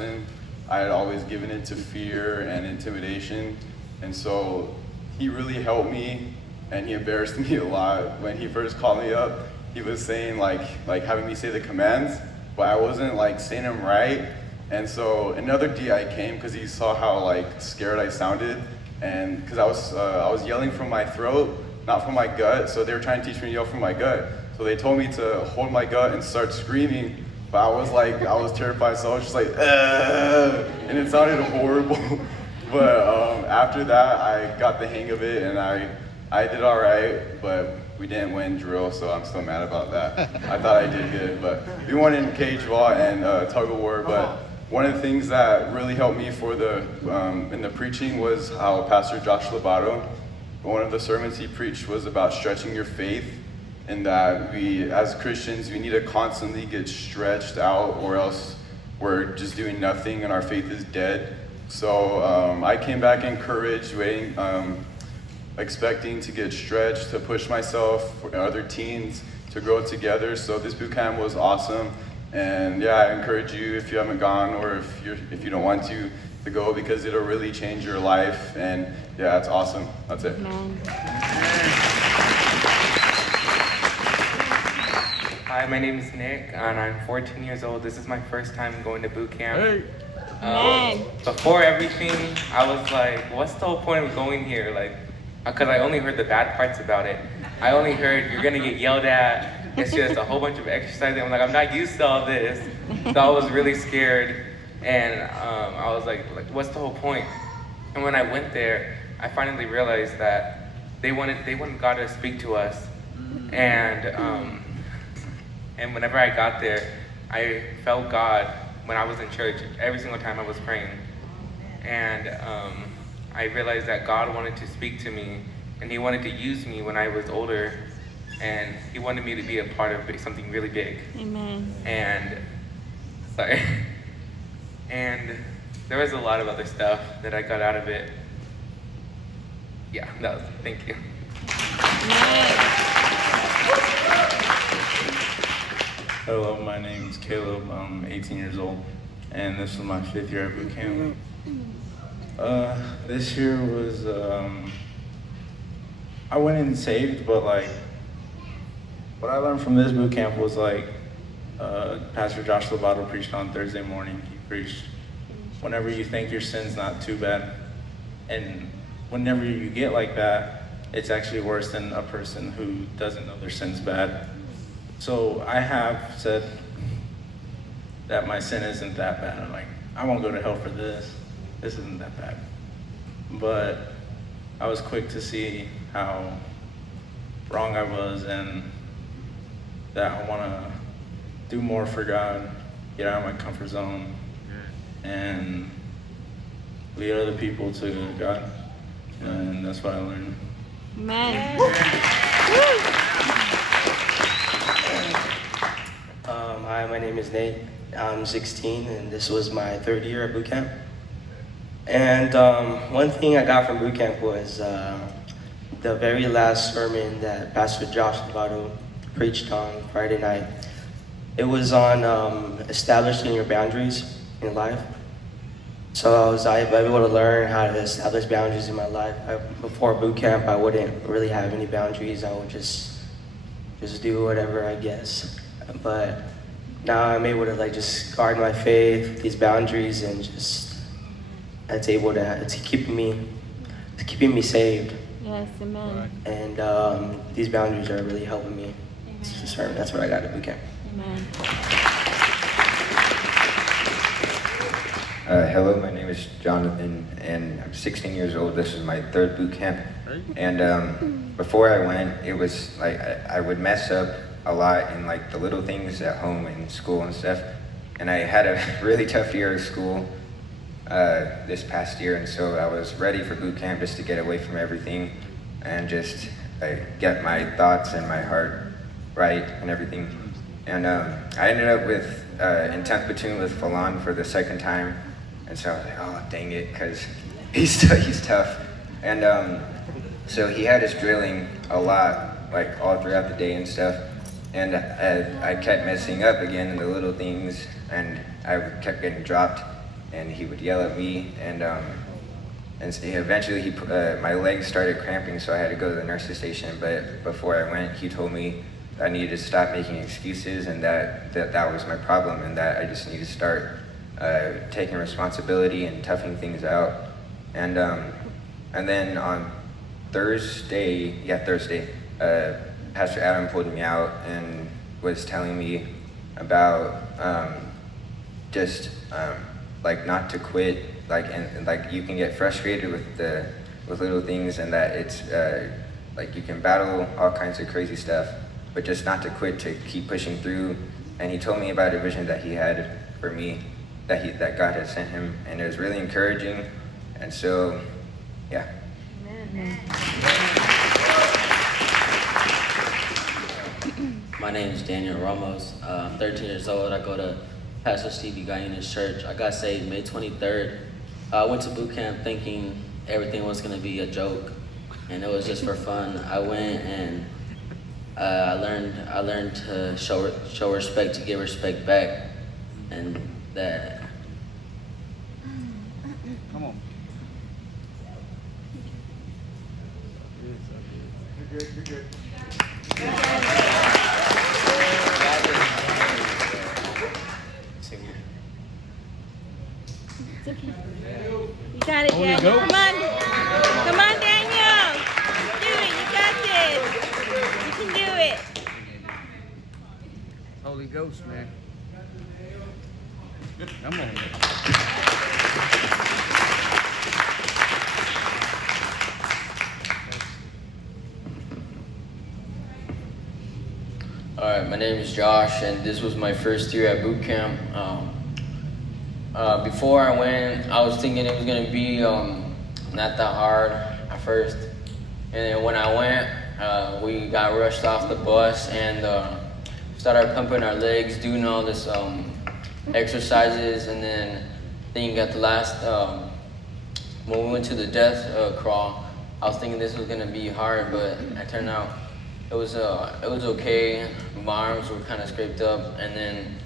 person. I had always given in to fear and intimidation. And so he really helped me, and he embarrassed me a lot. When he first called me up, he was saying like having me say the commands, but I wasn't like saying them right. And so another DI came because he saw how like scared I sounded, and because I was yelling from my throat, not from my gut. So they were trying to teach me to yell from my gut. So they told me to hold my gut and start screaming, but I was terrified. So I was just like, and it sounded horrible. But after that, I got the hang of it, and I did all right. But we didn't win drill, so I'm still mad about that. I thought I did good, but we won in cage walk and tug of war. But one of the things that really helped me for in the preaching was how Pastor Josh Lobato, one of the sermons he preached was about stretching your faith, and that we, as Christians, we need to constantly get stretched out, or else we're just doing nothing and our faith is dead. So I came back encouraged, expecting to get stretched, to push myself, for other teens to grow together. So this boot camp was awesome. And yeah, I encourage you, if you haven't gone, or if you don't want to go, because it'll really change your life. And yeah, it's awesome. That's it. Hi, my name is Nick, and I'm 14 years old. This is my first time going to boot camp. Before everything, I was like, what's the whole point of going here? Like, because I only heard the bad parts about it. I only heard you're gonna get yelled at. It's just a whole bunch of exercising. I'm like, I'm not used to all this. So I was really scared, and I was like, what's the whole point? And when I went there, I finally realized that they wanted God to speak to us, and whenever I got there, I felt God when I was in church. Every single time I was praying, and I realized that God wanted to speak to me, and He wanted to use me when I was older. And He wanted me to be a part of something really big. Amen. And there was a lot of other stuff that I got out of it. Yeah, thank you. Hello, my name is Caleb. I'm 18 years old, and this was my 5th year at boot camp. This year was, I went in saved, but like, what I learned from this boot camp was like, Pastor Josh Lobato preached on Thursday morning. He preached, whenever you think your sin's not too bad, and whenever you get like that, it's actually worse than a person who doesn't know their sin's bad. So I have said that my sin isn't that bad. I'm like, I won't go to hell for this. This isn't that bad. But I was quick to see how wrong I was, and that I want to do more for God, get out of my comfort zone, and lead other people to God. And that's what I learned. Amen. Hi, my name is Nate. I'm 16, and this was my 3rd year at boot camp. And one thing I got from boot camp was the very last sermon that Pastor Josh Lobato preached on Friday night. It was on establishing your boundaries in life. So I was able to learn how to establish boundaries in my life. Before boot camp, I wouldn't really have any boundaries. I would just do whatever, I guess. But now I'm able to just guard my faith, these boundaries, and it's able to, it's keeping me saved. Yes, amen. And these boundaries are really helping me. Amen. That's what I got at boot camp. Amen. Hello, my name is Jonathan, and I'm 16 years old. This is my 3rd boot camp. And before I went, it was like I would mess up a lot in like the little things at home and school and stuff. And I had a really tough year of school this past year, and so I was ready for boot camp just to get away from everything and just get my thoughts and my heart right and everything. And I ended up with in 10th platoon with Falon for the 2nd time, and so I was like, oh dang it, because he's tough. And so he had us drilling a lot, like all throughout the day and stuff. And I kept messing up again in the little things, and I kept getting dropped. and he would yell at me, and eventually my legs started cramping, so I had to go to the nurse's station. But before I went, he told me I needed to stop making excuses, and that was my problem, and that I just need to start taking responsibility and toughing things out. And then on Thursday, Pastor Adam pulled me out and was telling me about like not to quit, and like you can get frustrated with little things, and that it's like you can battle all kinds of crazy stuff, but just not to quit, to keep pushing through. And he told me about a vision that he had for me, that God had sent him, and it was really encouraging. And so, yeah. My name is Daniel Ramos. I'm 13 years old. I go to Pastor Stevie Guyana's church. I got saved May 23rd. I went to boot camp thinking everything was going to be a joke, and it was just for fun. I went and I learned to show respect, to give respect back, and that. Come on. You're good. You're good. It's okay. You got it, Daniel. Come on. Come on, Daniel. Do it. You got this. You can do it. Holy Ghost, man. Come on. Alright, my name is Josh, and this was my first year at boot camp. Before I went, I was thinking it was going to be not that hard at first. And then when I went, we got rushed off the bus and started pumping our legs, doing all this exercises. And then I think at the last, when we went to the death crawl, I was thinking this was going to be hard, but it turned out it was okay. My arms were kind of scraped up, and then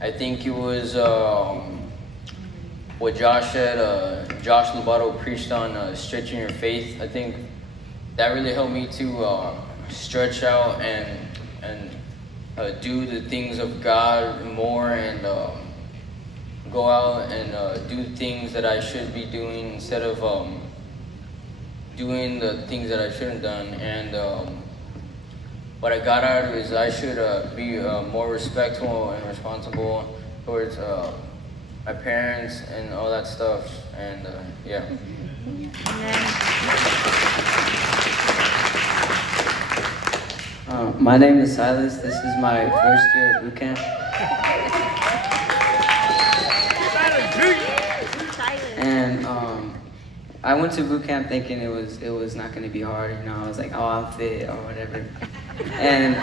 I think it was what Josh said. Josh Lobato preached on stretching your faith. I think that really helped me to stretch out and do the things of God more, and go out and do things that I should be doing instead of doing the things that I shouldn't done. And what I got out of it is I should be more respectful and responsible towards my parents and all that stuff. And yeah. My name is Silas. This is my first year at boot camp. And I went to boot camp thinking it was not going to be hard. You know, I was like, oh, I'm fit or whatever. And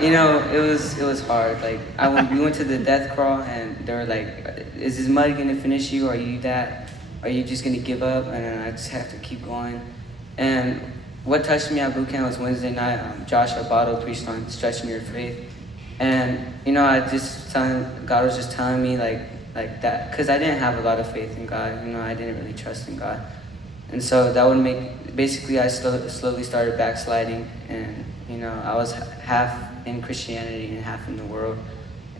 you know, it was hard. Like we went to the death crawl, and they were like, "Is this mud gonna finish you? Or are you just gonna give up?" And I just have to keep going. And what touched me at boot camp was Wednesday night. Josh Abato preached on stretching your faith, and you know, God was just telling me like that, because I didn't have a lot of faith in God. You know, I didn't really trust in God, and so that would basically I slowly started backsliding. And you know, I was half in Christianity and half in the world.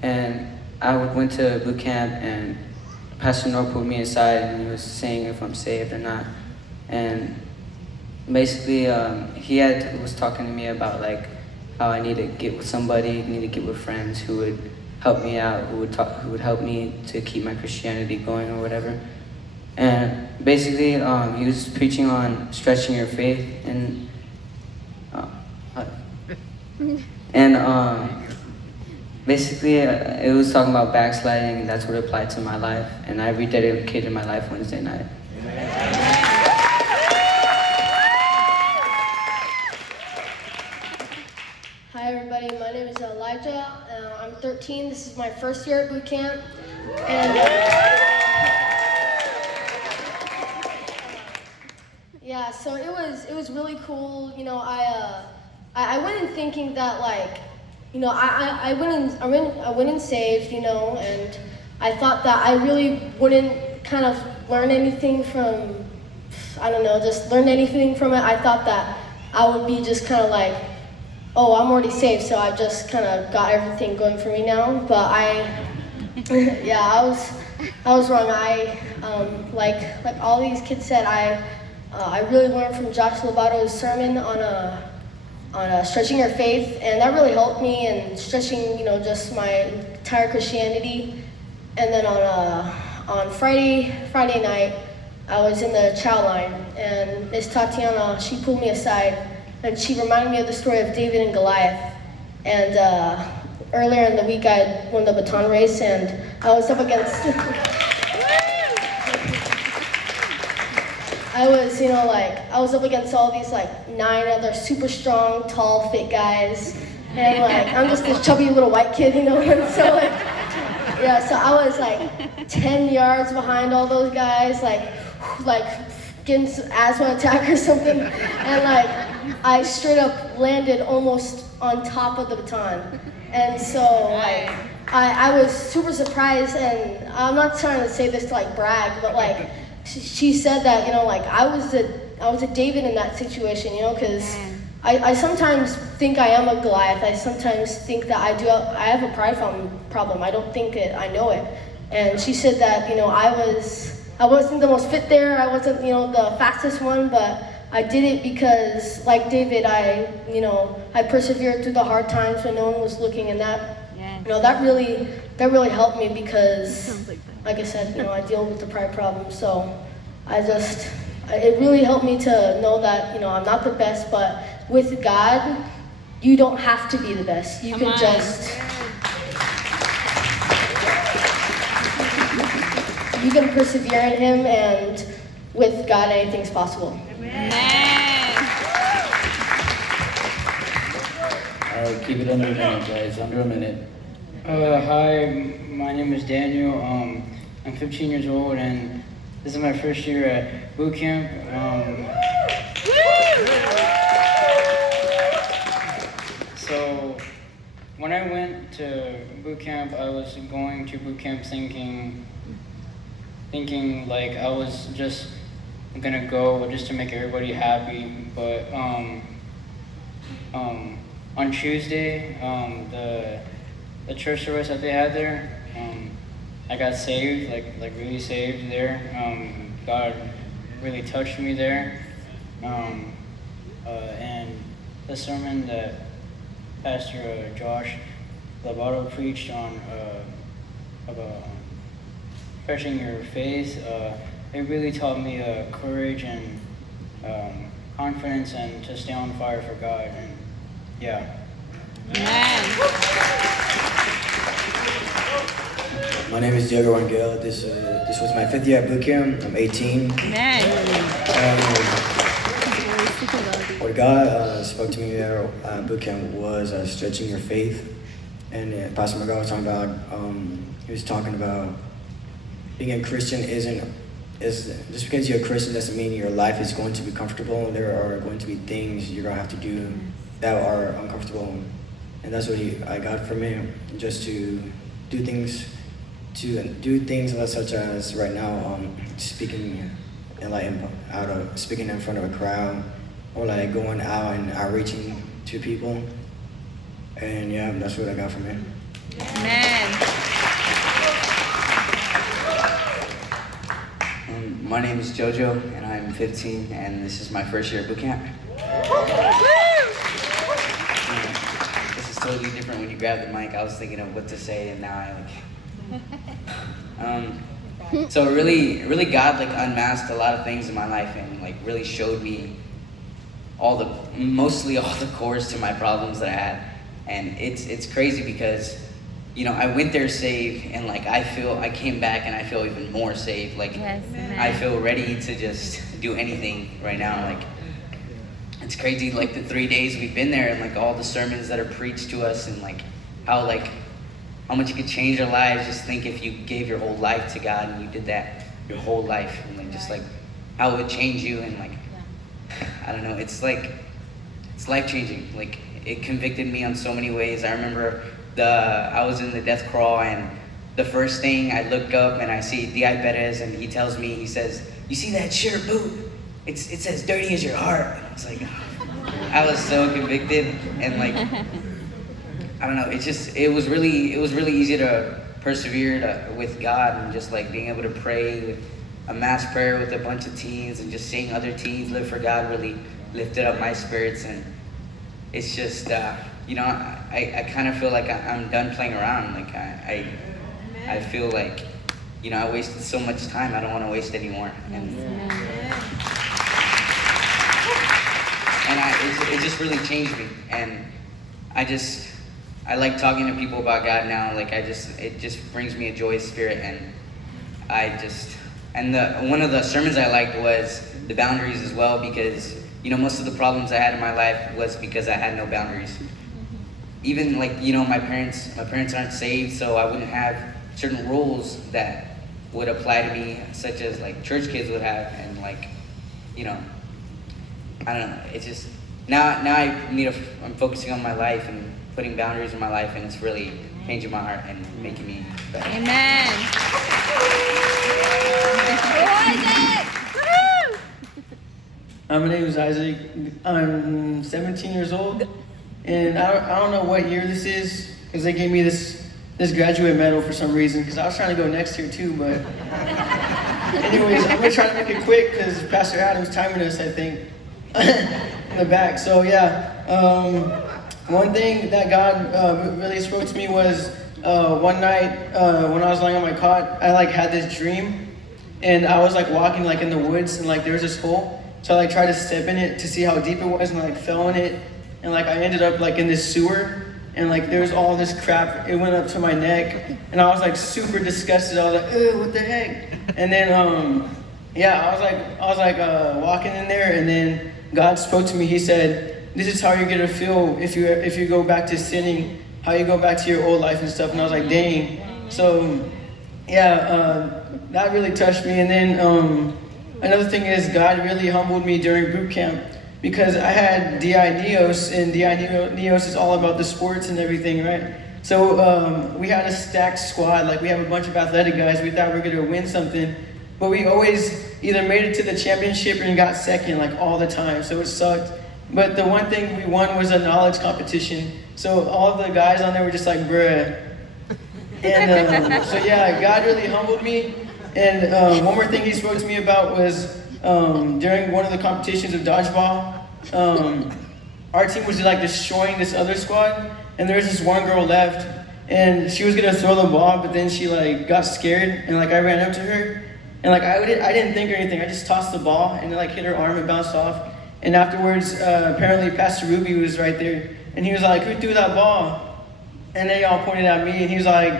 And I went to boot camp, and Pastor Noor pulled me aside, and he was saying if I'm saved or not. And basically, he was talking to me about like how I need to get with somebody, need to get with friends who would help me out, who would help me to keep my Christianity going or whatever. And basically, he was preaching on stretching your faith, and basically, it was talking about backsliding, and that's what applied to my life. And I rededicated my life Wednesday night. Hi everybody, my name is Elijah. I'm 13. This is my first year at boot camp, and yeah, so it was really cool. You know, I went in thinking that like, you know, I went in saved, you know, and I thought that I really wouldn't kind of learn anything from, I don't know, just learn anything from it. I thought that I would be just kind of like, oh, I'm already saved, so I just kind of got everything going for me now. But yeah, I was wrong. Like all these kids said, I really learned from Josh Lovato's sermon on stretching your faith, and that really helped me in stretching, just my entire Christianity. And then on Friday night, I was in the chow line, and Miss Tatiana, she pulled me aside, and she reminded me of the story of David and Goliath. And earlier in the week, I had won the baton race, and I was up against. I was up against all these 9 other super strong, tall, fit guys, and I'm just this chubby little white kid, and so so I was 10 yards behind all those guys, getting some asthma attack or something, and I straight up landed almost on top of the baton, and so I was super surprised, and I'm not trying to say this to brag, but she said that, I was a David in that situation, because I sometimes think I am a Goliath. I sometimes think that I have a pride problem. I don't think I know it. And she said that, I wasn't the most fit there. I wasn't, the fastest one, but I did it because, like David, I persevered through the hard times when no one was looking, and that, that really helped me because, like I said, I deal with the pride problem. So it really helped me to know that, I'm not the best, but with God, you don't have to be the best. You can you can persevere in Him, and with God, anything's possible. Amen. All right, keep it under a minute, guys. Under a minute. Hi, my name is Daniel. I'm 15 years old, and this is my first year at boot camp. So when I went to boot camp, I was going to boot camp thinking I was just gonna go just to make everybody happy. But on Tuesday, the church service that they had there, I got saved, like really saved there. God really touched me there. And the sermon that Pastor Josh Lovato preached on about stretching your faith, it really taught me courage and confidence and to stay on fire for God. And yeah. My name is Diego Rangel. This was my 5th year at Bootcamp. I'm 18. What God spoke to me there at Bootcamp was stretching your faith. And Pastor McGraw was talking about, he was talking about being a Christian is just because you're a Christian doesn't mean your life is going to be comfortable. There are going to be things you're going to have to do that are uncomfortable. And that's what I got from him, just to do things such as right now, speaking speaking in front of a crowd, or going out and outreaching to people. And yeah, that's what I got from him. My name is Jojo, and I'm 15, and this is my first year at Bootcamp. This is totally different when you grab the mic. I was thinking of what to say, and now so really God unmasked a lot of things in my life, and really showed me mostly all the cores to my problems that I had. And it's crazy because I went there saved, and I came back and I feel even more saved. I feel ready to just do anything right now. It's crazy, the 3 days we've been there, and all the sermons that are preached to us, and how much it could change our lives. Just think if you gave your whole life to God and you did that your whole life, and how it would change you, and I don't know, it's life changing. It convicted me on so many ways. I remember I was in the death crawl, and the first thing I look up and I see D.I. Perez, and he tells me, he says, "You see that shirt, Boot? It says dirty as your heart." And I was like, oh. I was so convicted, and like, I don't know, it was really easy to persevere with God, and just like being able to pray with a mass prayer with a bunch of teens, and just seeing other teens live for God really lifted up my spirits. And it's just, you know, I kind of feel like I'm done playing around. Like I feel like, you know, I wasted so much time. I don't want to waste anymore. And it just really changed me. And I like talking to people about God now. Like it just brings me a joyous spirit. And one of the sermons I liked was the boundaries as well, because, you know, most of the problems I had in my life was because I had no boundaries. Even like, you know, my parents aren't saved, so I wouldn't have certain rules that would apply to me, such as like church kids would have. And like, you know, I don't know. It's just now I'm focusing on my life and putting boundaries in my life, and it's really changing my heart and making me better. Amen. My name is Isaac. I'm 17 years old, and I don't know what year this is, because they gave me this graduate medal for some reason, because I was trying to go next year too, but anyways, I'm going to try to make it quick, because Pastor Adam's timing us, I think, in the back. So yeah, one thing that God really spoke to me was one night when I was lying on my cot, I like had this dream, and I was like walking like in the woods, and like there was this hole. So I like tried to step in it to see how deep it was, and I like fell in it, and like I ended up like in this sewer, and like there was all this crap. It went up to my neck, and I was like super disgusted. I was like, "Ew, what the heck?" And then yeah, I was like walking in there, and then God spoke to me. He said, "This is how you're gonna feel if you go back to sinning, how you go back to your old life and stuff." And I was like, "Dang." So yeah, that really touched me. And then another thing is, God really humbled me during boot camp, because I had DI Neos, and DI Neos is all about the sports and everything, right? So we had a stacked squad. Like, we have a bunch of athletic guys. We thought we were going to win something, but we always either made it to the championship and got second, like all the time. So it sucked. But the one thing we won was a knowledge competition. So all the guys on there were just like, bruh. And so yeah, God really humbled me. And one more thing he spoke to me about was during one of the competitions of dodgeball, our team was like destroying this other squad, and there was this one girl left, and she was gonna throw the ball, but then she like got scared, and like I ran up to her, and like I didn't think or anything. I just tossed the ball, and it like hit her arm and bounced off. And afterwards, apparently Pastor Ruby was right there, and he was like, "Who threw that ball?" And they all pointed at me, and he was like,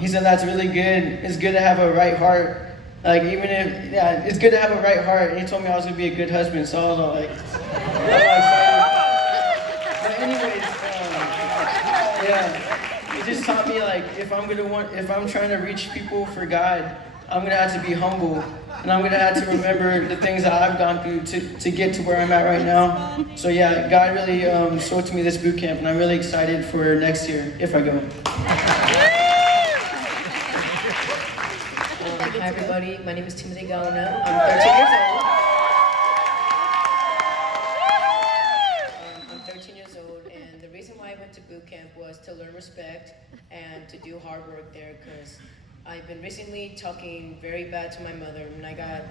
he said, "That's really good. It's good to have a right heart. Like, even if, yeah, it's good to have a right heart." And he told me I was gonna be a good husband, so I was all like, but anyways, yeah, it just taught me, like, if I'm trying to reach people for God, I'm gonna have to be humble, and I'm gonna have to remember the things that I've gone through to get to where I'm at right now. So yeah, God really spoke to me this boot camp, and I'm really excited for next year if I go. Hi everybody, my name is Timothy Galano. I'm 13 years old. I'm 13 years old, and the reason why I went to boot camp was to learn respect and to do hard work there, because I've been recently talking very bad to my mother, and I got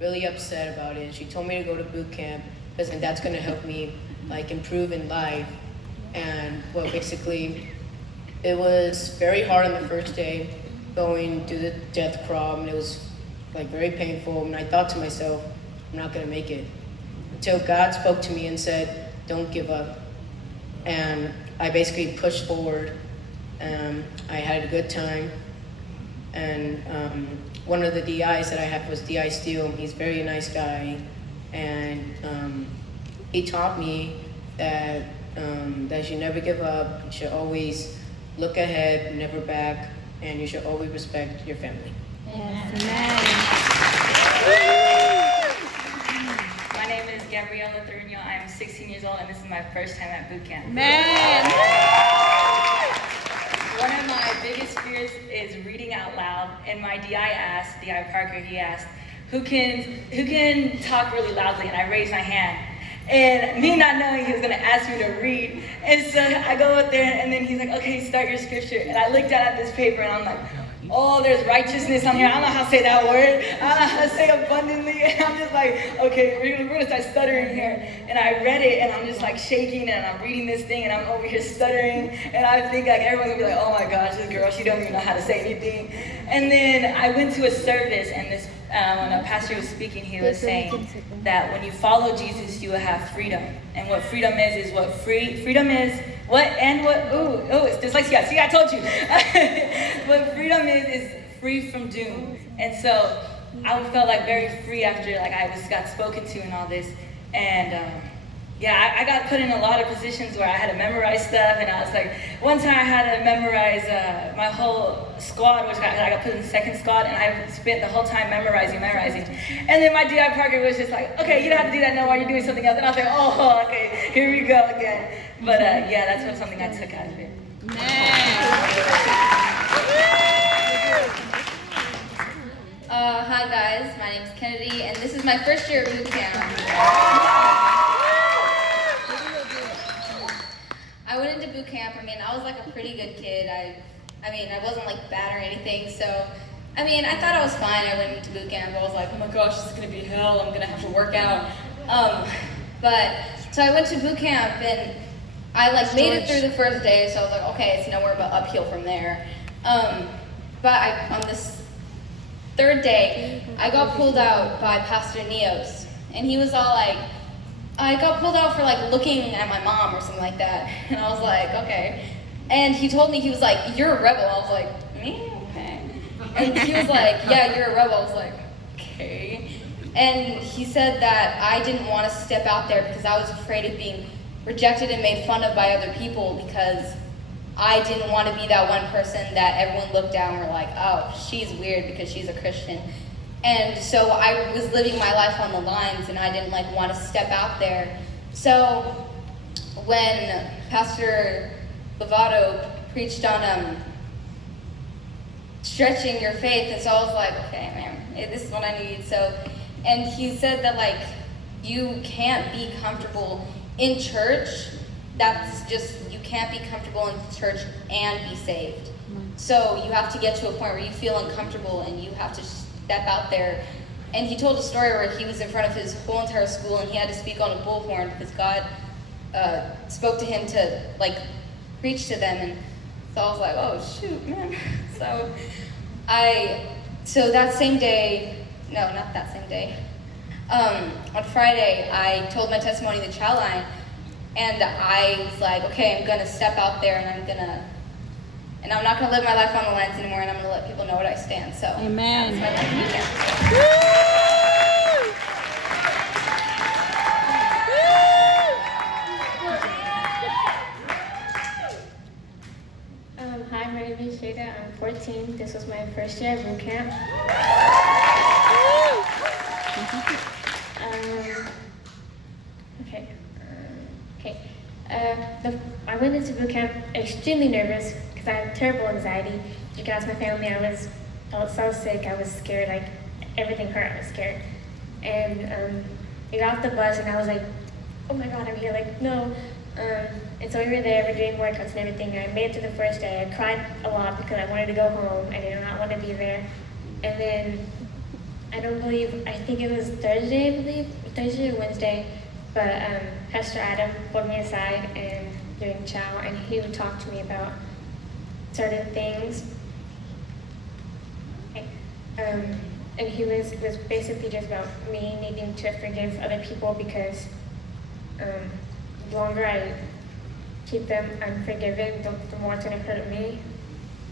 really upset about it. She told me to go to boot camp because that's going to help me like improve in life. And well, basically, it was very hard on the first day, going to the death crawl, and it was like very painful, and I thought to myself, I'm not gonna make it. Until God spoke to me and said, don't give up. And I basically pushed forward. I had a good time. And one of the DIs that I had was DI Steele. He's a very nice guy. And he taught me that you should never give up. You should always look ahead, never back. And you should always respect your family. Yes, amen. My name is Gabriella Bruno. I'm 16 years old, and this is my first time at boot camp. Man. One of my biggest fears is DI asked, DI Parker, he asked, who can talk really loudly? And I raised my hand. And me not knowing he was gonna ask me to read. And so I go up there and then he's like, okay, start your scripture. And I looked down at this paper and I'm like, oh, there's righteousness on here. I don't know how to say that word. I don't know how to say abundantly. And I'm just like, okay, we're gonna start stuttering here. And I read it and I'm just like shaking and I'm reading this thing and I'm over here stuttering. And I think like everyone's gonna be like, oh my gosh, this girl, she don't even know how to say anything. And then I went to a service and this when a pastor was speaking, he was saying that when you follow Jesus, you will have freedom. And what freedom is what freedom is, what, and what, it's dyslexia. See, I told you. What freedom is free from doom. And so I felt like very free after like got spoken to and all this. And yeah, I got put in a lot of positions where I had to memorize stuff, and I was like, one time I had to memorize my whole squad, which I got put in the second squad, and I spent the whole time memorizing. And then my DI Parker was just like, okay, you don't have to do that now while you're doing something else. And I was like, oh, okay, here we go again. But yeah, that's something I took out of it. Hi guys, my name's Kennedy, and this is my first year at Bootcamp. I went into boot camp. I mean, I was like a pretty good kid. I mean, I wasn't like bad or anything. So, I mean, I thought I was fine. I went into boot camp. I was like, oh my gosh, this is gonna be hell. I'm gonna have to work out. So I went to boot camp and I like made it through the first day. So I was like, okay, it's nowhere but uphill from there. But on this third day, I got pulled out by Pastor Neos, and he was all like, I got pulled out for like looking at my mom or something like that. And I was like, okay. And he told me, he was like, you're a rebel. I was like, me? Okay. And he was like, yeah, you're a rebel. I was like, okay. And he said that I didn't want to step out there because I was afraid of being rejected and made fun of by other people, because I didn't want to be that one person that everyone looked down and were like, oh, she's weird because she's a Christian. And so I was living my life on the lines, and I didn't like want to step out there. So when Pastor Lovato preached on stretching your faith, and so I was like, okay, man, this is what I need. So, and he said that like you can't be comfortable in church. That's just, you can't be comfortable in church and be saved. So you have to get to a point where you feel uncomfortable and you have to step out there. And he told a story where he was in front of his whole entire school and he had to speak on a bullhorn because God spoke to him to like preach to them. And so I was like, oh shoot, man. So that same day, no, not that same day. On Friday, I told my testimony in the child line, and I was like, okay, I'm gonna step out there and I'm not gonna live my life on the lines anymore, and I'm gonna let people know what I stand. So, amen. That's my life. Hi, my name is Jada. I'm 14. This was my first year at boot camp. I went into boot camp extremely nervous because I have terrible anxiety. You can ask my family. I was so sick. I was scared. Like everything hurt. I was scared. And we got off the bus, and I was like, "Oh my God, I'm here!" Like no. And so we were there, we're doing workouts and everything. I made it to the first day. I cried a lot because I wanted to go home. I did not want to be there. And then I think it was Thursday or Wednesday, but Pastor Adam pulled me aside and during chow, and he would talk to me about certain things. And he was basically just about me needing to forgive other people because the longer I keep them unforgiven, the more it's going to hurt me.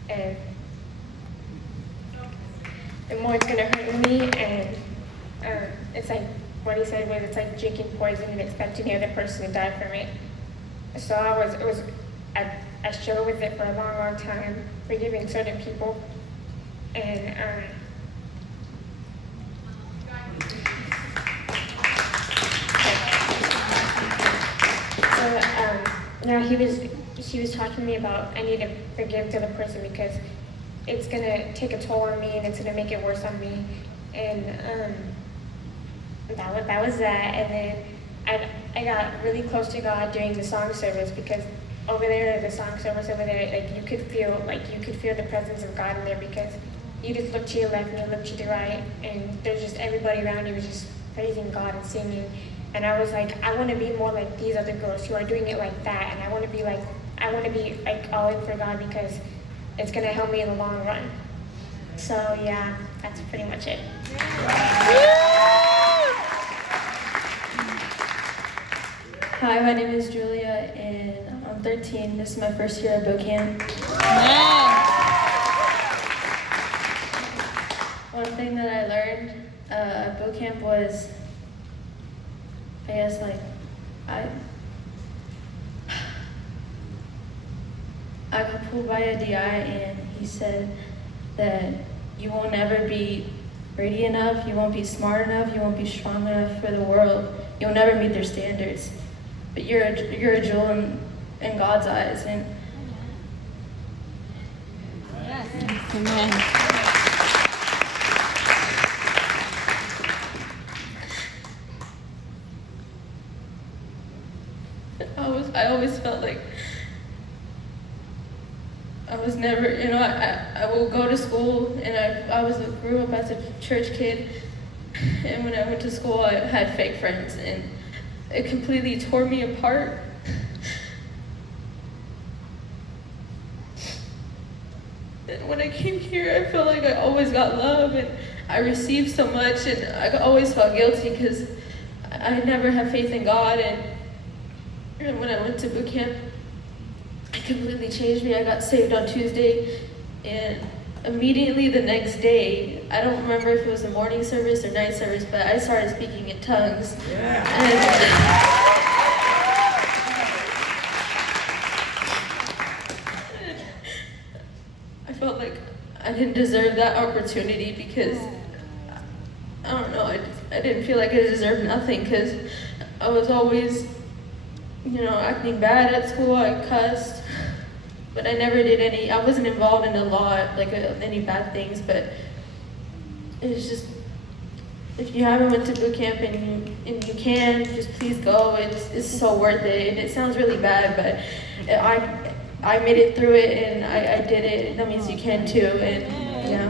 And the more it's going to hurt me, and it's like what he said was, it's like drinking poison and expecting the other person to die from it. So I struggled with it for a long time, forgiving certain people. And now he was talking to me about I need to forgive the other person because it's gonna take a toll on me and it's gonna make it worse on me. And that was that. And then I got really close to God during the song service, because over there, the song service over there, like you could feel the presence of God in there, because you just look to your left and you look to the right, and there's just everybody around you was just praising God and singing. And I was like, I want to be more like these other girls who are doing it like that, and I want to be like all in for God, because it's gonna help me in the long run. So yeah, that's pretty much it. Hi, my name is Julia, and I'm 13. This is my first year at Bootcamp. One thing that I learned at Bootcamp was, I guess, like, I got pulled by a DI, and he said that you won't ever be pretty enough, you won't be smart enough, you won't be strong enough for the world, you'll never meet their standards. But you're a jewel in God's eyes. And Amen. I always felt like I was never, I will go to school, and I grew up as a church kid, and when I went to school, I had fake friends, and it completely tore me apart. And when I came here, I felt like I always got love, and I received so much, and I always felt guilty because I never had faith in God. And when I went to boot camp, it completely changed me. I got saved on Tuesday, and immediately the next day, I don't remember if it was a morning service or night service, but I started speaking in tongues. I felt like I didn't deserve that opportunity because, I don't know, I didn't feel like I deserved nothing because I was always, acting bad at school. I cussed, but I never did I wasn't involved in a lot, any bad things, but it's just, if you haven't went to boot camp and you can, just please go. It's so worth it, and it sounds really bad, but I made it through it, and I did it, and that means you can too, and yeah.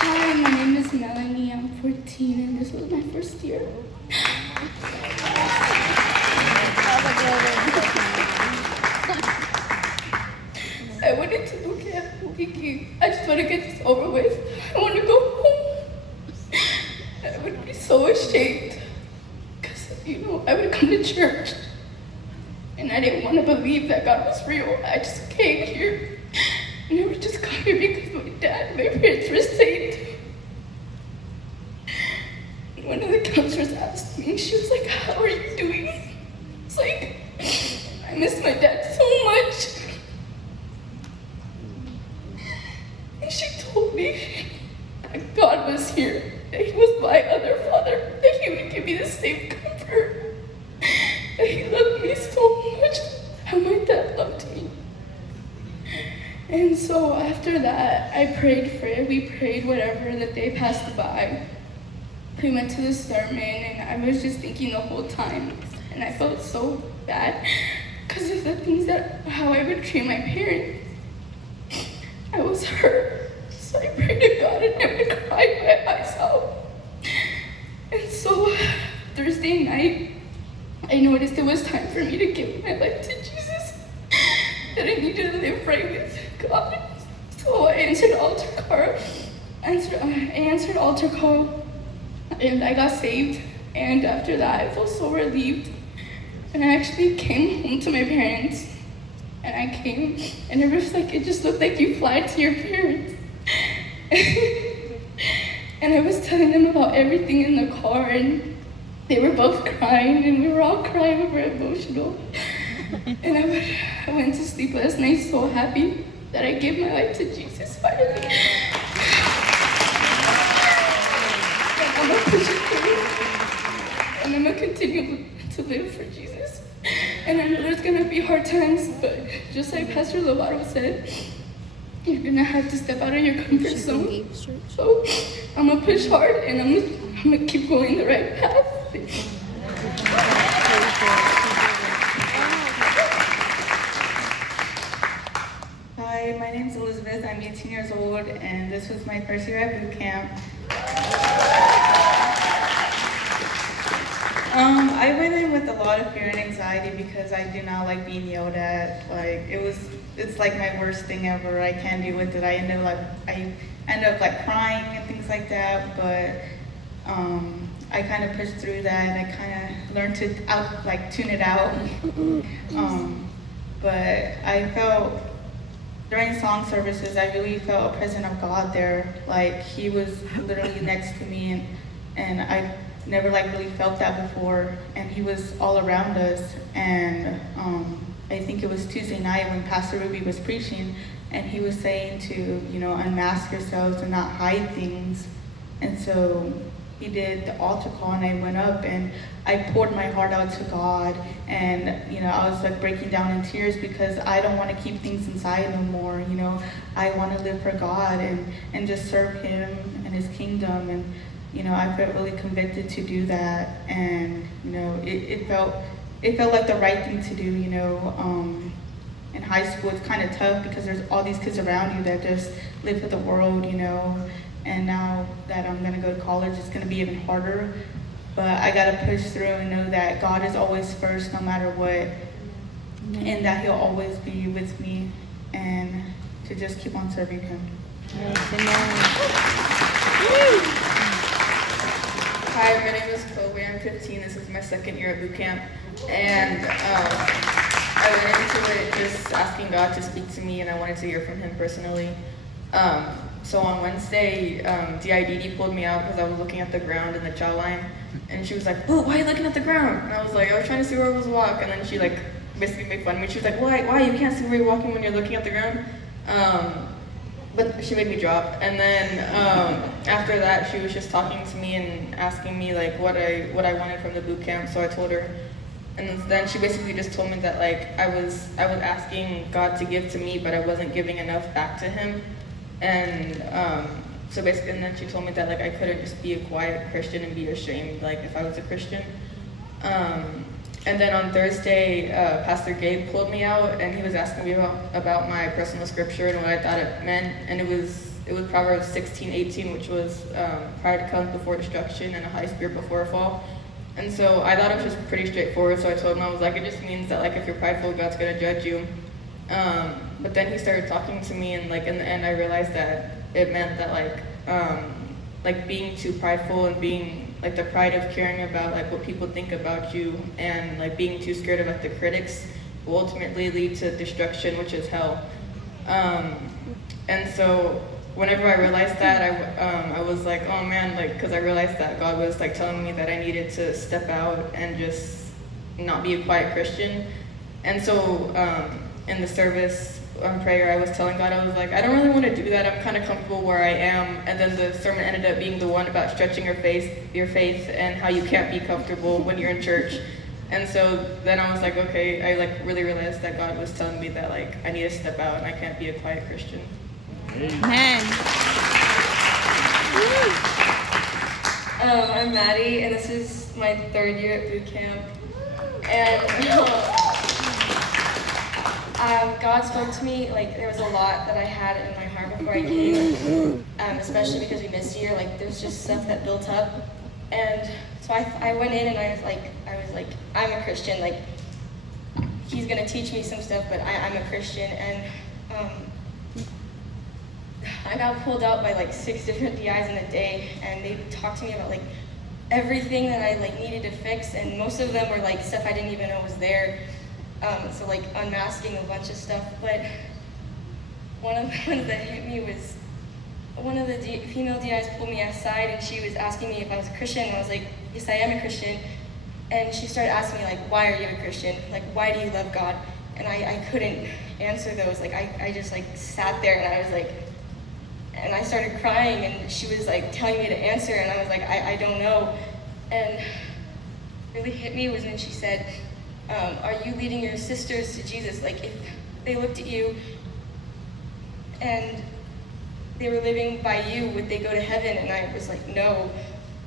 Hi, my name is Melanie. I'm 14, and this was my first year. I went into boot camp thinking, I just want to get this over with. I want to go home. I would be so ashamed because, I would come to church and I didn't want to believe that God was real. I just came here and I would just come here because my dad and my parents were saved. And one of the counselors asked me, she was like, how are you doing? It's like, I miss my dad so much. And she told me that God was here, that he was my other father, that he would give me the same comfort, that he loved me so much, how my dad loved me. And so after that, we prayed whatever, the day passed by. We went to the sermon, and I was just thinking the whole time, and I felt so bad because of the things how I would treat my parents. I was hurt, so I prayed to God, and I would cry by myself. And so Thursday night, I noticed it was time for me to give my life to Jesus, that I needed to live right with God. So I answered altar call. I answered altar call, and I got saved. And after that, I felt so relieved. And I actually came home to my parents. And I came, and it just looked like you fly to your parents. And I was telling them about everything in the car, and they were both crying, and we were all crying, we were emotional. And I went to sleep last night so happy that I gave my life to Jesus finally. And I'm gonna push it through, and I'm gonna continue to live for Jesus. And I know there's gonna be hard times, but just like Pastor Lovato said, you're gonna have to step out of your comfort zone. So I'm gonna push hard and I'm gonna keep going the right path. Hi, my name's Elizabeth. I'm 18 years old, and this was my first year at boot camp. I went in with a lot of fear and anxiety because I do not like being yelled at. Like it's like my worst thing ever. I can't deal with it. I end up like crying and things like that. But I kind of pushed through that, and I kind of learned to tune it out. But I felt during song services, I really felt a presence of God there. Like He was literally next to me, and I never really felt that before. And He was all around us. And I think it was Tuesday night when Pastor Ruby was preaching, and he was saying to unmask yourselves and not hide things. And so he did the altar call, and I went up and I poured my heart out to God, and I was breaking down in tears because I don't want to keep things inside no more. I want to live for God and just serve Him and His kingdom. And I felt really convicted to do that, and it felt like the right thing to do. In high school it's kind of tough because there's all these kids around you that just live for the world, and now that I'm gonna go to college, it's gonna be even harder. But I gotta push through and know that God is always first, no matter what, and that He'll always be with me, and to just keep on serving Him. Hi, my name is Chloe. I'm 15. This is my second year at boot camp, and I went into it just asking God to speak to me, and I wanted to hear from Him personally. So on Wednesday, DIDD pulled me out because I was looking at the ground in the chow line, and she was like, "Oh, why are you looking at the ground?" And I was like, "I was trying to see where I was walking." And then she basically made fun of me. She was like, "Why? You can't see where you're walking when you're looking at the ground?" But she made me drop. And then after that, she was just talking to me and asking me what I wanted from the boot camp. So I told her. And then she basically just told me that I was asking God to give to me, but I wasn't giving enough back to Him. And so basically, and then she told me that I couldn't just be a quiet Christian and be ashamed if I was a Christian. And then on Thursday, Pastor Gabe pulled me out, and he was asking me about my personal scripture and what I thought it meant. And it was Proverbs 16:18, which was pride comes before destruction and a high spirit before a fall. And so I thought it was just pretty straightforward, so I told him, I was like, it just means that if you're prideful, God's gonna judge you. But then he started talking to me, and in the end I realized that it meant that being too prideful and being the pride of caring about what people think about you, and being too scared of the critics will ultimately lead to destruction, which is hell. And so whenever I realized that, I was like, oh man, because I realized that God was telling me that I needed to step out and just not be a quiet Christian. And so in the service on prayer, I was telling God, I was like, I don't really want to do that. I'm kind of comfortable where I am. And then the sermon ended up being the one about stretching your faith, and how you can't be comfortable when you're in church. And so then I was like, okay, I really realized that God was telling me that I need to step out and I can't be a quiet Christian. Amen. I'm Maddie, and this is my third year at boot camp. And God spoke to me, there was a lot that I had in my heart before I came, especially because we missed a year. There's just stuff that built up. And so I went in and I was like, I'm a Christian. He's gonna teach me some stuff, but I'm a Christian. And I got pulled out by 6 different DIs in a day, and they talked to me about everything that I needed to fix, and most of them were stuff I didn't even know was there. So unmasking a bunch of stuff. But one of the ones that hit me was one of the female DIs pulled me aside, and she was asking me if I was a Christian, and I was like, yes, I am a Christian. And she started asking me why are you a Christian? Why do you love God? And I couldn't answer those. I just sat there, and I was and I started crying, and she was telling me to answer, and I was I don't know. And really hit me was when she said, Are you leading your sisters to Jesus? Like, if they looked at you and they were living by you, would they go to heaven? And I was like, no,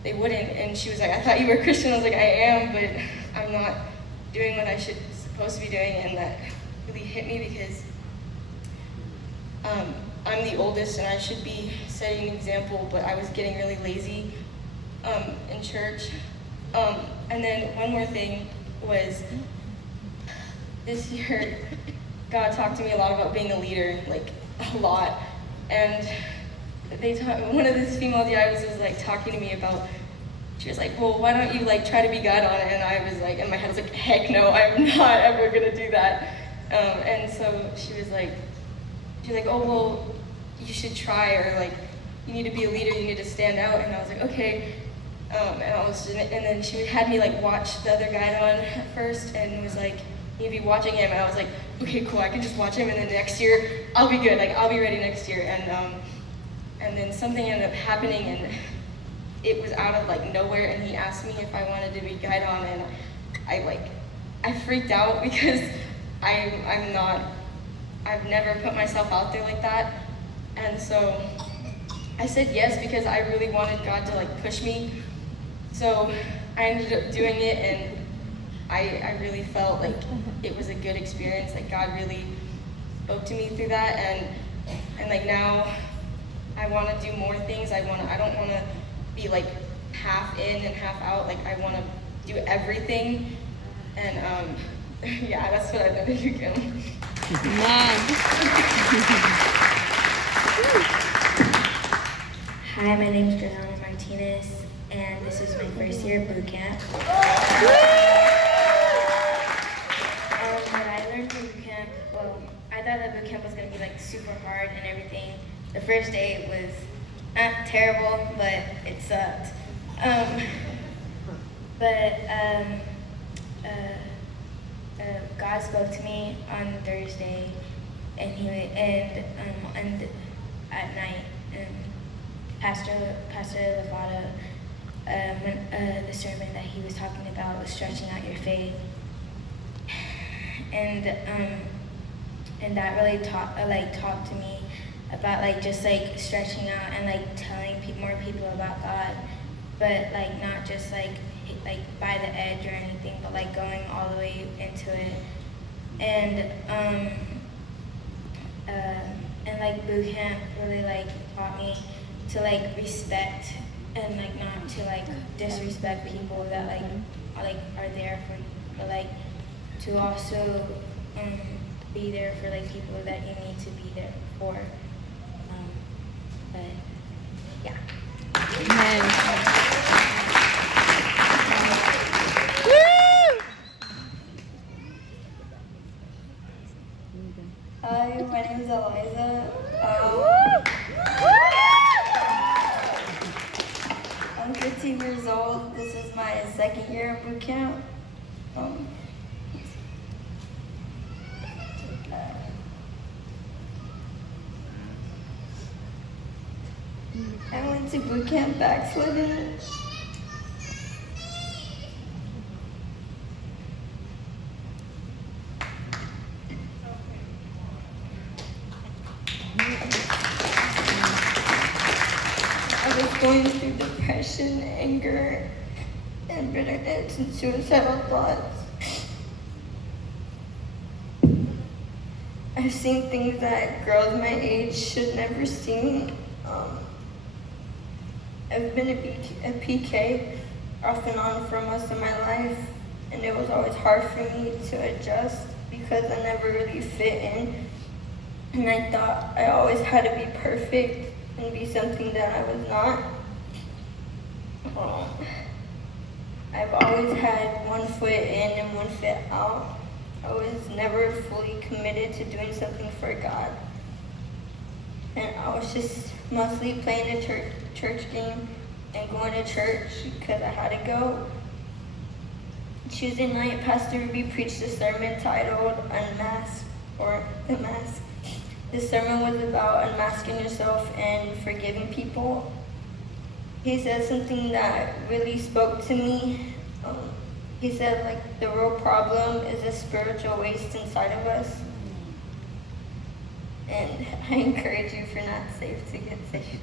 they wouldn't. And she was like, I thought you were a Christian. I was like, I am, but I'm not doing what I supposed to be doing. And that really hit me because I'm the oldest and I should be setting an example, but I was getting really lazy in church. And then one more thing was, this year, God talked to me a lot about being a leader, like a lot. And one of these female DIs was like talking to me about, she was like, well, why don't you like try to be God on it? And I was like, in my head I was like, heck no, I'm not ever gonna do that. And so she was like, oh, well, you should try, or like, you need to be a leader, you need to stand out. And I was like, okay. And then she had me like watch the other guy on at first, and was like, you'd be watching him, and I was like, okay, cool, I can just watch him, and then next year I'll be good, like I'll be ready next year. And then something ended up happening, and it was out of like nowhere, and he asked me if I wanted to be guide on, and I freaked out because I've never put myself out there like that. And so I said yes because I really wanted God to like push me. So I ended up doing it, and I really felt like it was a good experience. Like God really spoke to me through that, and like now I want to do more things. I don't want to be like half in and half out. Like I want to do everything, and yeah, that's what I've done to you, Kim. Hi, my name is Gabriella Martinez, and this is my first year at Bootcamp. What I learned from Bootcamp, well, I thought that Bootcamp was going to be like super hard and everything. The first day was not terrible, but it sucked. God spoke to me on Thursday, and at night, Pastor Lovato, when the sermon that he was talking about was stretching out your faith, and that really talked to me about like just like stretching out and like telling more people about God, but like not just like by the edge or anything, but like going all the way into it, and like Bootcamp really like taught me to like respect and like not to like disrespect people that like are there for you, but like to also be there for like people that you need to be there for. But yeah. Hi, my name is Eliza. I'm 15 years old. This is my second year at boot camp. I went to boot camp backslidden. I was going through depression, anger, and bitterness and suicidal thoughts. I've seen things that girls my age should never see. I've been a PK off and on for most of my life, and it was always hard for me to adjust because I never really fit in. And I thought I always had to be perfect and be something that I was not. I've always had one foot in and one foot out. I was never fully committed to doing something for God. And I was just mostly playing a church game and going to church because I had to go. Tuesday night, Pastor Ruby preached a sermon titled Unmasked, or The Mask. This sermon was about unmasking yourself and forgiving people. He said something that really spoke to me. he said like the real problem is a spiritual waste inside of us. And I encourage you, if you're not saved, to get saved.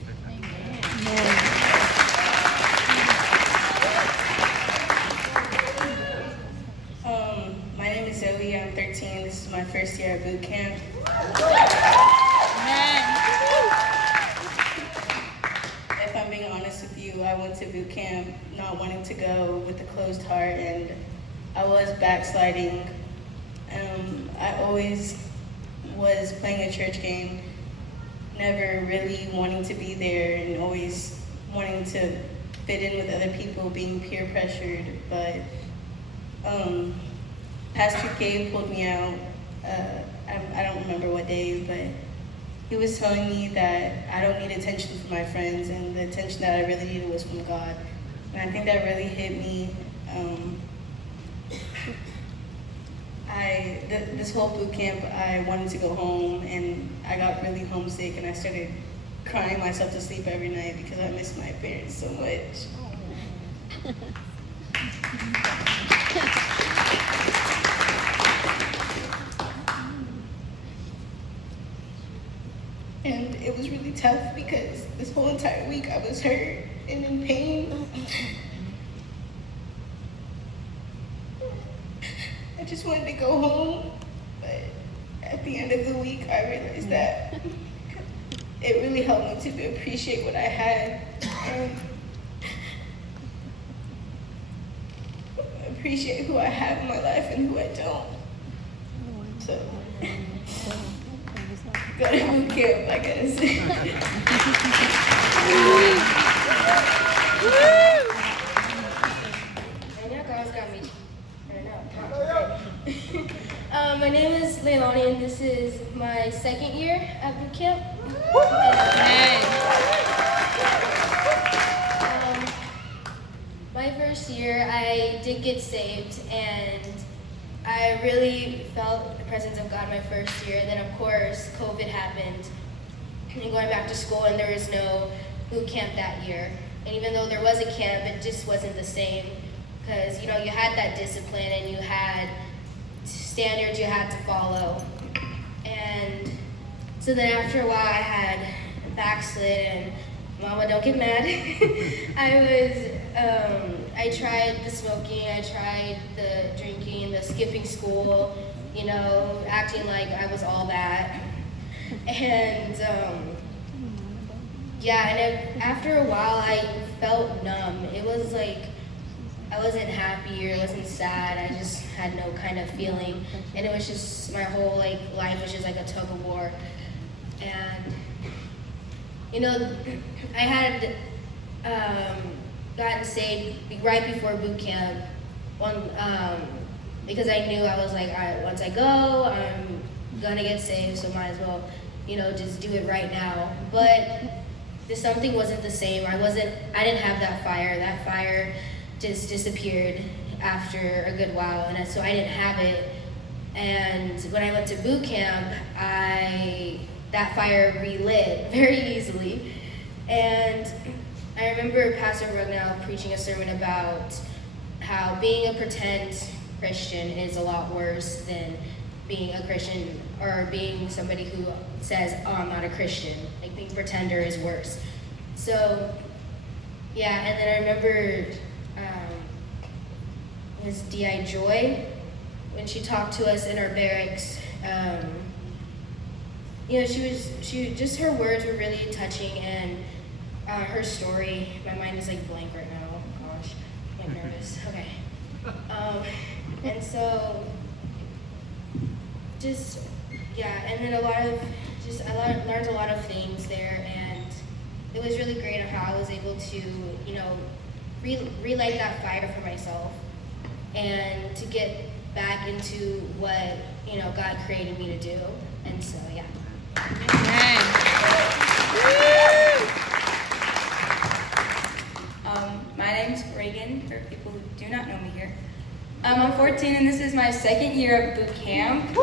My name is Zoe. I'm 13. This is my first year at boot camp. If I'm being honest with you, I went to boot camp not wanting to go with a closed heart, and I was backsliding. I always was playing a church game, never really wanting to be there, and always wanting to fit in with other people, being peer pressured. But Pastor Gabe pulled me out. I don't remember what day, but he was telling me that I don't need attention from my friends, and the attention that I really needed was from God. And I think that really hit me. This whole boot camp, I wanted to go home, and I got really homesick, and I started crying myself to sleep every night because I missed my parents so much. And it was really tough because this whole entire week I was hurt and in pain. I just wanted to go home, but at the end of the week I realized that it really helped me to appreciate what I had and appreciate who I have in my life and who I don't. So, go to boot camp, I guess. My name is Leilani, and this is my second year at boot camp. My first year, I did get saved, and I really felt the presence of God my first year. Then, of course, COVID happened, and going back to school, and there was no boot camp that year. And even though there was a camp, it just wasn't the same, because you had that discipline and you had standards you had to follow. And so then after a while, I had backslid, and Mama, don't get mad. I tried the smoking, I tried the drinking, the skipping school, acting like I was all that. And after a while, I felt numb. It was like I wasn't happy or I wasn't sad. I just had no kind of feeling. And it was just, my whole life was just like a tug of war. And I had gotten saved right before boot camp because I knew I was like, all right, once I go, I'm gonna get saved, so might as well, just do it right now. But something wasn't the same. I didn't have that fire. That fire just disappeared after a good while, and so I didn't have it. And when I went to boot camp, that fire relit very easily. And I remember Pastor Rugnow preaching a sermon about how being a pretend Christian is a lot worse than being a Christian or being somebody who says, oh, I'm not a Christian. Like, being a pretender is worse. So, yeah, and then I remember Ms. D.I. Joy, when she talked to us in our barracks, just her words were really touching, and her story, my mind is like blank right now, oh gosh, I'm like nervous, okay. And so, and then I learned a lot of things there, and it was really great how I was able to, relight that fire for myself, and to get back into what, God created me to do, and so, yeah. My name's Reagan, for people who do not know me here. I'm 14, and this is my second year of boot camp.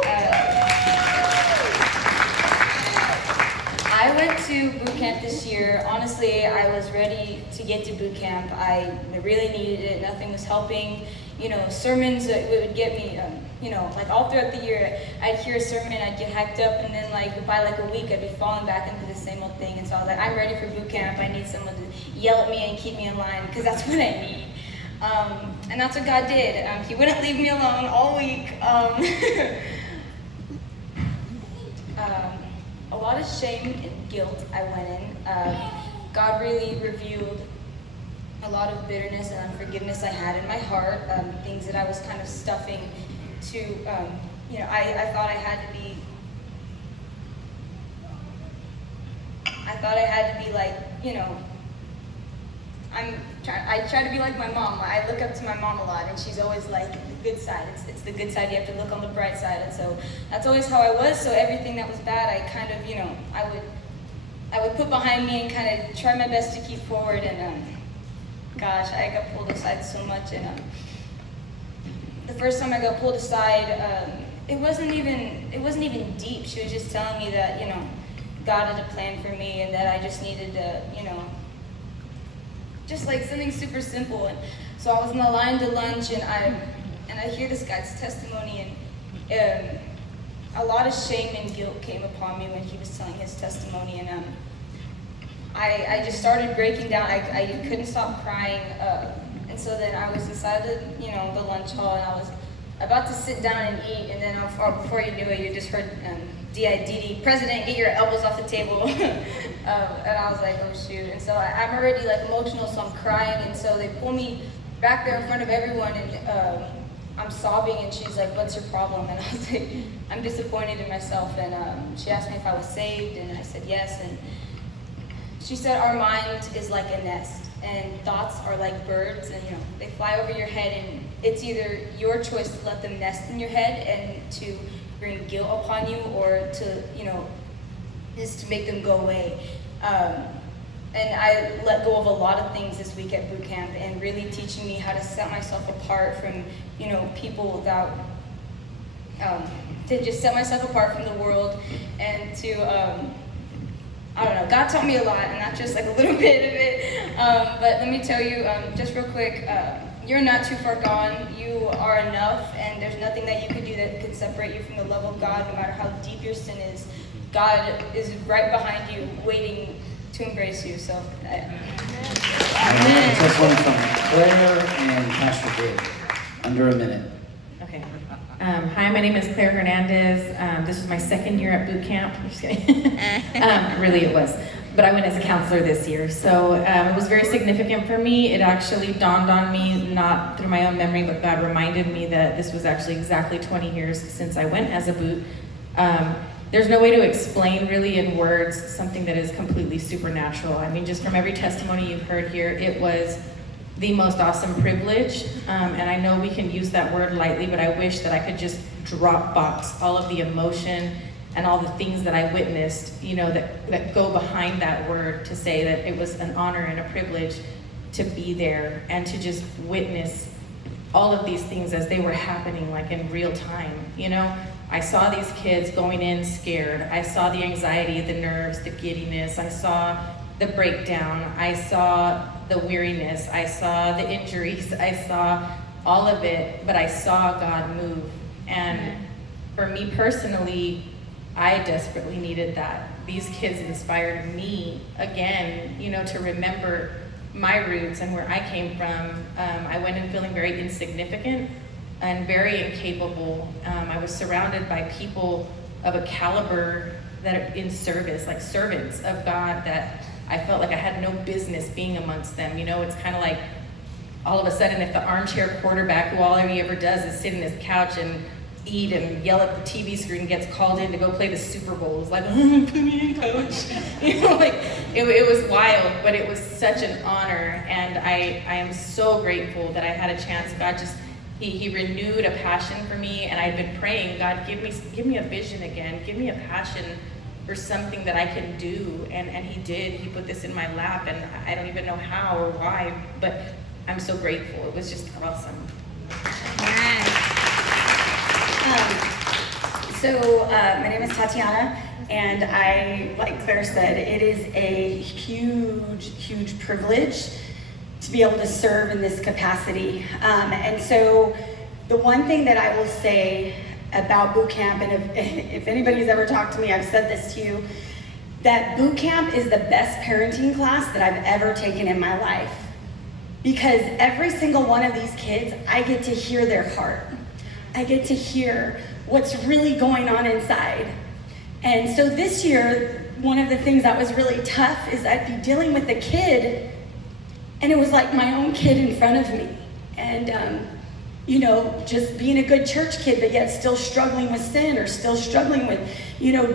I I went to boot camp this year. Honestly, I was ready to get to boot camp. I really needed it. Nothing was helping. You know, sermons would get me, you know, like all throughout the year, I'd hear a sermon, I'd get hyped up, and then like by like a week, I'd be falling back into the same old thing. And so I was like, I'm ready for boot camp. I need someone to yell at me and keep me in line, because that's what I need. And that's what God did. He wouldn't leave me alone all week. A lot of shame and guilt I went in. God really revealed a lot of bitterness and unforgiveness I had in my heart, things that I was kind of stuffing to, you know, I thought I had to be like, you know, I try to be like my mom. I look up to my mom a lot, and she's always like, the good side. It's the good side. You have to look on the bright side. And so that's always how I was. So everything that was bad, I kind of, you know, I would put behind me and kind of try my best to keep forward. And gosh, I got pulled aside so much. And the first time I got pulled aside, it wasn't even deep. She was just telling me that, you know, God had a plan for me, and that I just needed to, you know, just like something super simple. And so I was in the line to lunch, and I hear this guy's testimony, and a lot of shame and guilt came upon me when he was telling his testimony, and I just started breaking down. I couldn't stop crying, and so then I was inside the lunch hall, and I was about to sit down and eat, and then before you knew it, you just heard D.I.D.D. President, get your elbows off the table. And I was like, oh shoot. And so I'm already like emotional, so I'm crying, and so they pull me back there in front of everyone, and I'm sobbing, and she's like, what's your problem? And I was like, I'm disappointed in myself. And she asked me if I was saved, and I said yes. And she said, our mind is like a nest, and thoughts are like birds, and you know, they fly over your head, and it's either your choice to let them nest in your head and to bring guilt upon you, or to, you know, just to make them go away. And I let go of a lot of things this week at boot camp, and really teaching me how to set myself apart from, you know, people without, to just set myself apart from the world, and to, I don't know, God taught me a lot, and not just like a little bit of it. But let me tell you, just real quick, you're not too far gone. You are enough, and there's nothing that you could do that could separate you from the love of God, no matter how deep your sin is. God is right behind you, waiting to embrace you. So, Amen. Just one from Claire and Pastor Dave. Under a minute. Okay. Hi, my name is Claire Hernandez. This was my second year at boot camp. I'm just kidding. Really, it was. But I went as a counselor this year. So it was very significant for me. It actually dawned on me, not through my own memory, but God reminded me that this was actually exactly 20 years since I went as a boot. There's no way to explain really in words something that is completely supernatural. I mean, just from every testimony you've heard here, it was the most awesome privilege. And I know we can use that word lightly, but I wish that I could just drop box all of the emotion and all the things that I witnessed, you know, that go behind that word, to say that it was an honor and a privilege to be there and to just witness all of these things as they were happening, like in real time, you know? I saw these kids going in scared. I saw the anxiety, the nerves, the giddiness. I saw the breakdown. I saw the weariness. I saw the injuries. I saw all of it, but I saw God move. And for me personally, I desperately needed that. These kids inspired me again, you know, to remember my roots and where I came from. I went in feeling very insignificant and very incapable. I was surrounded by people of a caliber that are in service, like servants of God, that I felt like I had no business being amongst them. You know, it's kind of like all of a sudden, if the armchair quarterback, who all he ever does is sit in his couch and eat and yell at the TV screen, gets called in to go play the Super Bowl. It's like, oh, put me in, coach. You know, like it was wild, but it was such an honor, and I am so grateful that I had a chance. God just He renewed a passion for me, and I'd been praying, God, give me a vision again, give me a passion for something that I can do, and He did. He put this in my lap, and I don't even know how or why, but I'm so grateful. It was just awesome. So my name is Tatiana. And like Claire said, it is a huge privilege to be able to serve in this capacity. And so the one thing that I will say about boot camp, and if anybody's ever talked to me, I've said this to you, that boot camp is the best parenting class that I've ever taken in my life. Because every single one of these kids, I get to hear their heart. I get to hear what's really going on inside. And so this year, one of the things that was really tough is I'd be dealing with a kid, and it was like my own kid in front of me. And just being a good church kid, but yet still struggling with sin, or still struggling with,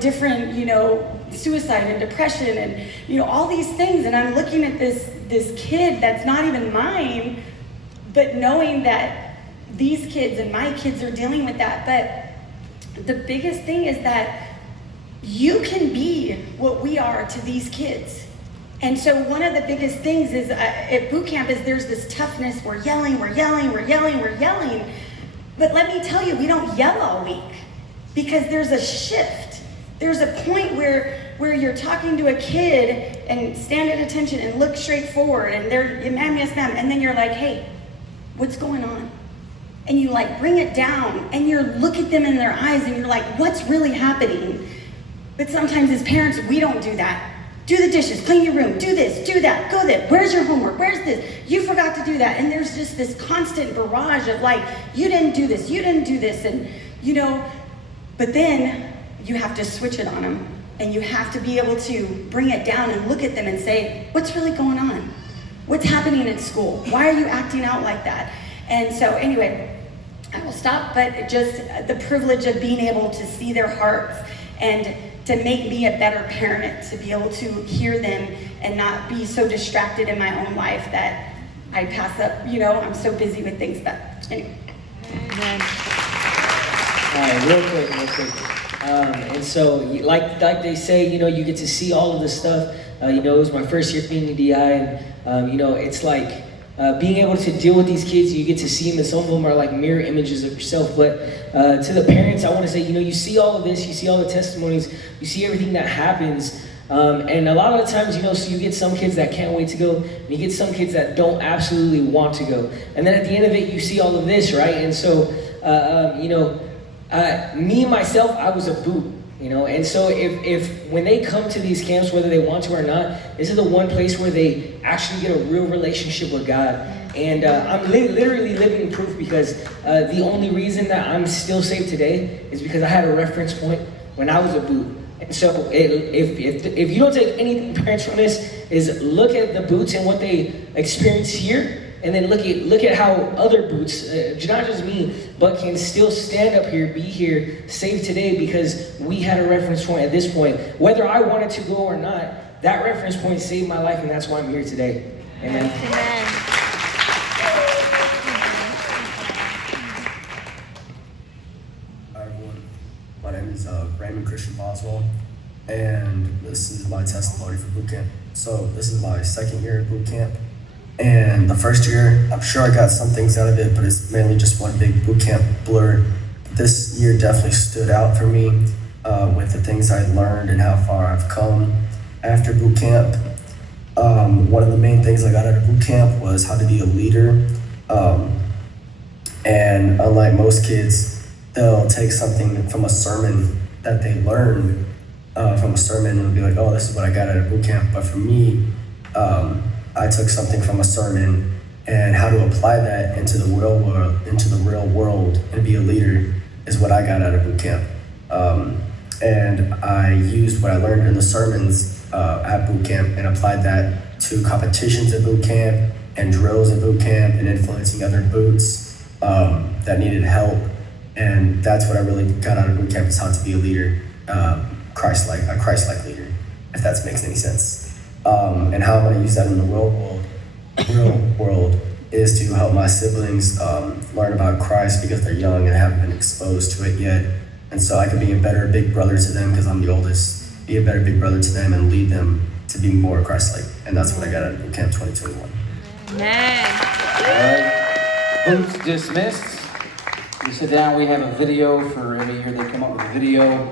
different, suicide and depression and, all these things. And I'm looking at this kid that's not even mine, but knowing that these kids and my kids are dealing with that. But the biggest thing is that you can be what we are to these kids. And so one of the biggest things is at boot camp is there's this toughness. We're yelling. But let me tell you, we don't yell all week, because there's a shift. There's a point where you're talking to a kid and stand at attention and look straight forward, and they're, ma'am, yes, ma'am, and then you're like, hey, what's going on? And you bring it down, and you look at them in their eyes, and you're like, what's really happening? But sometimes as parents, we don't do that. Do the dishes, clean your room, do this, do that, go there. Where's your homework? Where's this? You forgot to do that. And there's just this constant barrage of you didn't do this, and but then you have to switch it on them, and you have to be able to bring it down and look at them and say, what's really going on? What's happening at school? Why are you acting out like that? And so anyway, I will stop, but just the privilege of being able to see their hearts and to make me a better parent, to be able to hear them and not be so distracted in my own life that I pass up, I'm so busy with things. But anyway. All right, real quick. And so, like they say, you get to see all of this stuff. It was my first year being in DI, and it's like being able to deal with these kids. You get to see them, and some of them are like mirror images of yourself. But to the parents, I want to say, you see all of this, you see all the testimonies, you see everything that happens. And a lot of the times, so you get some kids that can't wait to go, and you get some kids that don't absolutely want to go. And then at the end of it, you see all of this, right? And so, me, myself, I was a boot, and so if when they come to these camps, whether they want to or not, this is the one place where they actually get a real relationship with God. And I'm literally living proof, because the only reason that I'm still saved today is because I had a reference point when I was a boot. And so if you don't take anything, parents, from this, is look at the boots and what they experience here, and then look at how other boots, not just me, but can still stand up here, be here, saved today, because we had a reference point at this point. Whether I wanted to go or not, that reference point saved my life, and that's why I'm here today. Amen. Amen. Hi everyone, my name is Raymond Boswell, and this is my testimony for boot camp. So this is my second year at boot camp. And the first year, I'm sure I got some things out of it, but it's mainly just one big boot camp blur. This year definitely stood out for me with the things I learned and how far I've come after boot camp. One of the main things I got out of boot camp was how to be a leader. And unlike most kids, they'll take something from a sermon that they learned from a sermon and be like, oh, this is what I got out of boot camp. But for me, I took something from a sermon and how to apply that into the real world and be a leader is what I got out of boot camp. And I used what I learned in the sermons at boot camp and applied that to competitions at boot camp and drills at boot camp and influencing other boots that needed help. And that's what I really got out of boot camp, is how to be a leader, a Christ-like leader, if that makes any sense. And how I'm going to use that in the real world is to help my siblings learn about Christ, because they're young and haven't been exposed to it yet. And so I can be a better big brother to them, because I'm the oldest, be a better big brother to them and lead them to be more Christ-like. And that's what I got out of Boot Camp 2021. All right. Boots dismissed. You sit down. We have a video for every year they come up with a video.